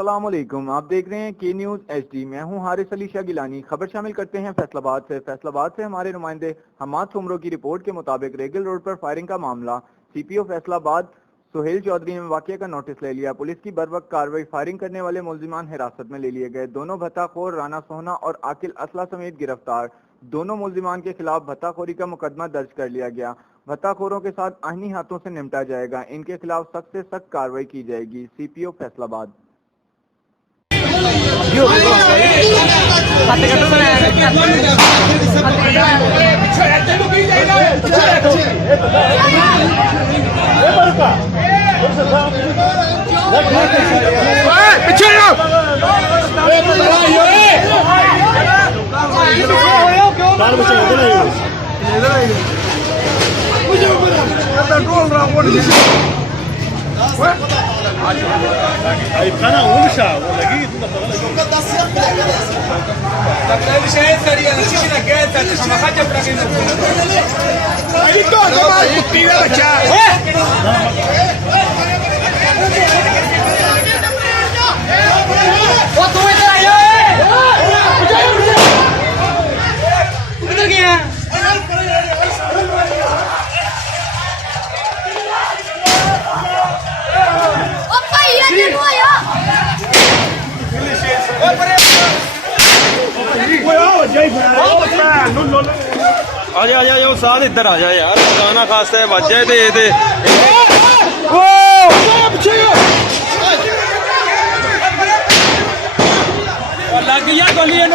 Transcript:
अस्सलाम वालेकुम। आप देख रहे हैं के न्यूज़ HD। मैं हूं हारिस अली शाह गिलानी। खबर शामिल करते हैं फैसलाबाद से हमारे नुमाइंदे हमाद सुमरो की रिपोर्ट के मुताबिक रेगल रोड पर फायरिंग का मामला। CPO फैसलाबाद सुहेल चौधरी ने वाकये का नोटिस ले लिया। पुलिस की बरवक्त कार्रवाई, फायरिंग करने वाले मुल्जिमान हिरासत में ले लिए गए। दोनों भत्ताखोर राना सोहना और आकिल असला समेत गिरफ्तार। दोनों मुल्जिमान के खिलाफ भत्ताखोरी का मुकदमा दर्ज कर लिया गया। भत्ताखोरों के साथ आईनी हाथों से निपटा जाएगा। इनके खिलाफ सख्त से सख्त कार्रवाई की जाएगी। CPO फैसलाबाद। आजा साथ इधर आ जा यार, गाना खास है बज जाए दे लग गया गोलियां